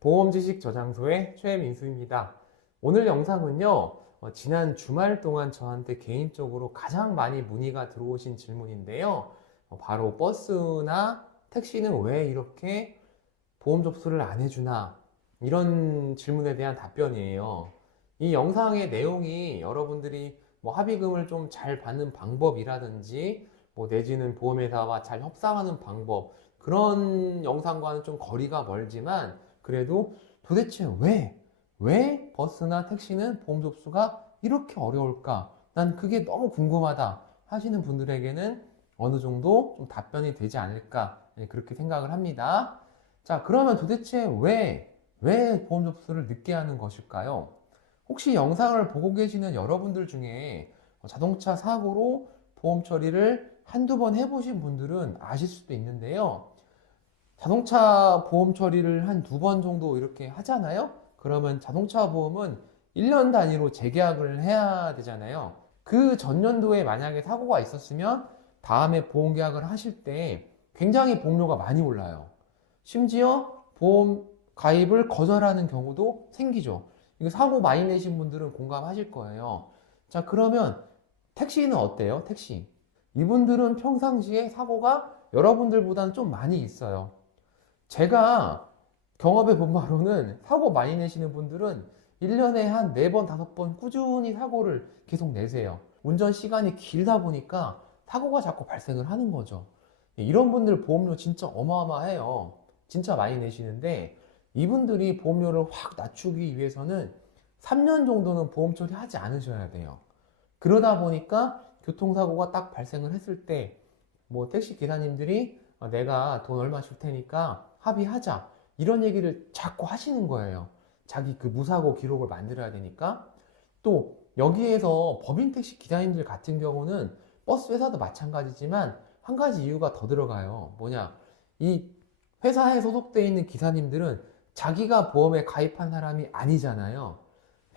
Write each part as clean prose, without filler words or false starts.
보험지식저장소의 최민수입니다. 오늘 영상은요, 지난 주말 동안 저한테 개인적으로 가장 많이 문의가 들어오신 질문인데요. 바로 버스나 택시는 왜 이렇게 보험 접수를 안 해주나? 이런 질문에 대한 답변이에요. 이 영상의 내용이 여러분들이 합의금을 좀 잘 받는 방법이라든지 내지는 보험회사와 잘 협상하는 방법, 그런 영상과는 좀 거리가 멀지만 그래도 도대체 왜 버스나 택시는 보험 접수가 이렇게 어려울까? 난 그게 너무 궁금하다 하시는 분들에게는 어느 정도 좀 답변이 되지 않을까, 그렇게 생각을 합니다. 자, 그러면 도대체 왜 보험 접수를 늦게 하는 것일까요? 혹시 영상을 보고 계시는 여러분들 중에 자동차 사고로 보험 처리를 한두 번 해보신 분들은 아실 수도 있는데요. 자동차 보험 처리를 한 두 번 정도 이렇게 하잖아요. 그러면 자동차 보험은 1년 단위로 재계약을 해야 되잖아요. 그 전년도에 만약에 사고가 있었으면 다음에 보험 계약을 하실 때 굉장히 보험료가 많이 올라요. 심지어 보험 가입을 거절하는 경우도 생기죠. 이거 사고 많이 내신 분들은 공감하실 거예요. 자, 그러면 택시는 어때요? 택시. 이분들은 평상시에 사고가 여러분들보다는 좀 많이 있어요. 제가 경험해 본 바로는 사고 많이 내시는 분들은 1년에 한 4번, 5번 꾸준히 사고를 계속 내세요. 운전 시간이 길다 보니까 사고가 자꾸 발생을 하는 거죠. 이런 분들 보험료 진짜 어마어마해요. 진짜 많이 내시는데 이분들이 보험료를 확 낮추기 위해서는 3년 정도는 보험 처리하지 않으셔야 돼요. 그러다 보니까 교통사고가 딱 발생을 했을 때 택시 기사님들이 내가 돈 얼마 줄 테니까 합의하자, 이런 얘기를 자꾸 하시는 거예요. 자기 그 무사고 기록을 만들어야 되니까. 또 여기에서 법인 택시 기사님들 같은 경우는 버스 회사도 마찬가지지만 한 가지 이유가 더 들어가요. 뭐냐, 이 회사에 소속되어 있는 기사님들은 자기가 보험에 가입한 사람이 아니잖아요.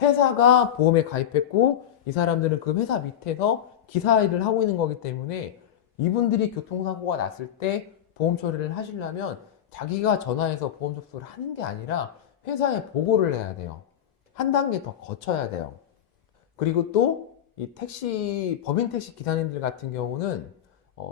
회사가 보험에 가입했고 이 사람들은 그 회사 밑에서 기사 일을 하고 있는 거기 때문에 이분들이 교통사고가 났을 때 보험 처리를 하시려면 자기가 전화해서 보험 접수를 하는 게 아니라 회사에 보고를 해야 돼요. 한 단계 더 거쳐야 돼요. 그리고 또 이 법인 택시 기사님들 같은 경우는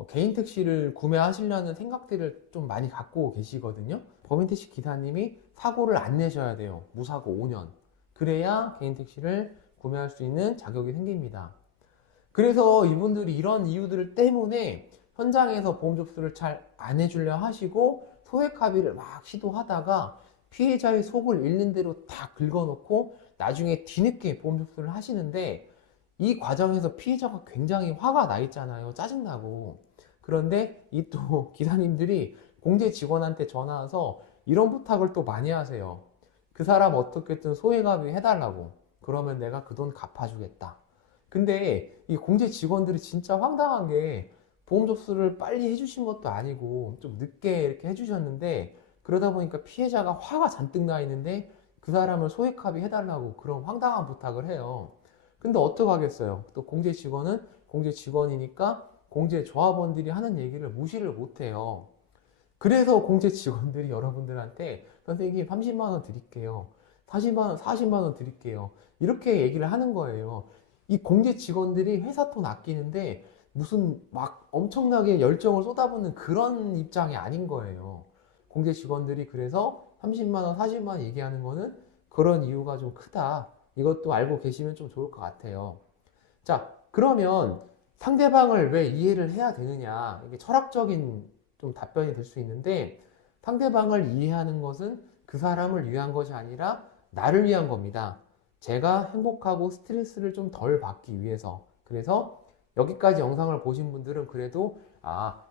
개인 택시를 구매하시려는 생각들을 좀 많이 갖고 계시거든요. 법인 택시 기사님이 사고를 안 내셔야 돼요. 무사고 5년. 그래야 개인 택시를 구매할 수 있는 자격이 생깁니다. 그래서 이분들이 이런 이유들 때문에 현장에서 보험 접수를 잘 안 해주려 하시고 소액 합의를 막 시도하다가 피해자의 속을 잃는 대로 다 긁어놓고 나중에 뒤늦게 보험 접수를 하시는데 이 과정에서 피해자가 굉장히 화가 나 있잖아요. 짜증나고. 그런데 이 또 기사님들이 공제 직원한테 전화 와서 이런 부탁을 또 많이 하세요. 그 사람 어떻게든 소액 합의 해달라고. 그러면 내가 그 돈 갚아주겠다. 근데 이 공제 직원들이 진짜 황당한 게 보험 접수를 빨리 해주신 것도 아니고 좀 늦게 이렇게 해주셨는데 그러다 보니까 피해자가 화가 잔뜩 나 있는데 그 사람을 소액 합의해달라고 그런 황당한 부탁을 해요. 근데 어떡하겠어요? 또 공제 직원은 공제 직원이니까 공제 조합원들이 하는 얘기를 무시를 못해요. 그래서 공제 직원들이 여러분들한테 선생님 30만 원 드릴게요. 40만 원 드릴게요. 이렇게 얘기를 하는 거예요. 이 공제 직원들이 회사 돈 아끼는데 무슨 막 엄청나게 열정을 쏟아붓는 그런 입장이 아닌 거예요. 공제 직원들이 그래서 30만 원, 40만 원 얘기하는 거는 그런 이유가 좀 크다. 이것도 알고 계시면 좀 좋을 것 같아요. 자, 그러면 상대방을 왜 이해를 해야 되느냐? 이게 철학적인 좀 답변이 될 수 있는데 상대방을 이해하는 것은 그 사람을 위한 것이 아니라 나를 위한 겁니다. 제가 행복하고 스트레스를 좀 덜 받기 위해서. 그래서 여기까지 영상을 보신 분들은 그래도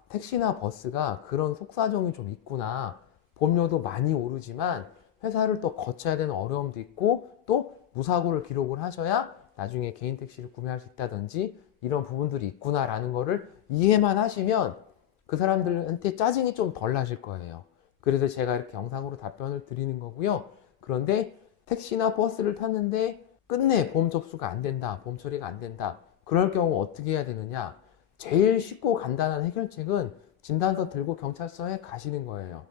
택시나 버스가 그런 속사정이 좀 있구나. 보험료도 많이 오르지만 회사를 또 거쳐야 되는 어려움도 있고 또 무사고를 기록을 하셔야 나중에 개인 택시를 구매할 수 있다든지 이런 부분들이 있구나라는 거를 이해만 하시면 그 사람들한테 짜증이 좀 덜 나실 거예요. 그래서 제가 이렇게 영상으로 답변을 드리는 거고요. 그런데 택시나 버스를 탔는데 끝내 보험 접수가 안 된다, 보험 처리가 안 된다. 그럴 경우 어떻게 해야 되느냐? 제일 쉽고 간단한 해결책은 진단서 들고 경찰서에 가시는 거예요.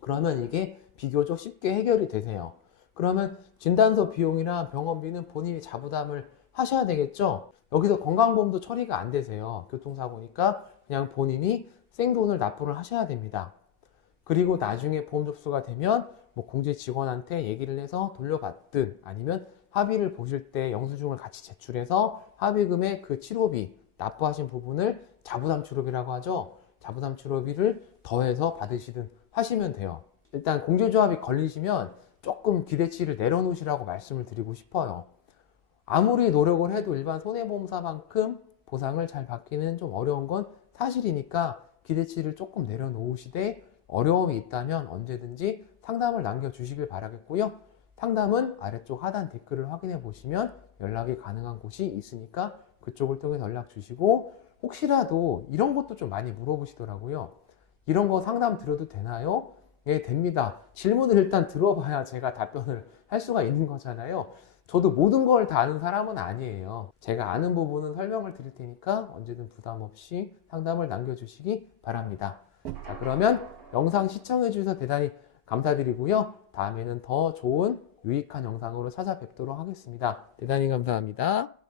그러면 이게 비교적 쉽게 해결이 되세요. 그러면 진단서 비용이나 병원비는 본인이 자부담을 하셔야 되겠죠? 여기서 건강보험도 처리가 안 되세요. 교통사고니까 그냥 본인이 생돈을 납부를 하셔야 됩니다. 그리고 나중에 보험 접수가 되면 뭐 공제 직원한테 얘기를 해서 돌려받든 아니면 합의를 보실 때 영수증을 같이 제출해서 합의금의 그 치료비 납부하신 부분을 자부담 치료비라고 하죠. 자부담 치료비를 더해서 받으시든 하시면 돼요. 일단 공제조합이 걸리시면 조금 기대치를 내려놓으시라고 말씀을 드리고 싶어요. 아무리 노력을 해도 일반 손해보험사만큼 보상을 잘 받기는 좀 어려운 건 사실이니까 기대치를 조금 내려놓으시되 어려움이 있다면 언제든지 상담을 남겨주시길 바라겠고요. 상담은 아래쪽 하단 댓글을 확인해 보시면 연락이 가능한 곳이 있으니까 그쪽을 통해 연락 주시고, 혹시라도 이런 것도 좀 많이 물어보시더라고요. 이런 거 상담 드려도 되나요? 예, 됩니다. 질문을 일단 들어봐야 제가 답변을 할 수가 있는 거잖아요. 저도 모든 걸 다 아는 사람은 아니에요. 제가 아는 부분은 설명을 드릴 테니까 언제든 부담 없이 상담을 남겨주시기 바랍니다. 자, 그러면 영상 시청해 주셔서 대단히 감사드리고요. 다음에는 더 좋은 유익한 영상으로 찾아뵙도록 하겠습니다. 대단히 감사합니다.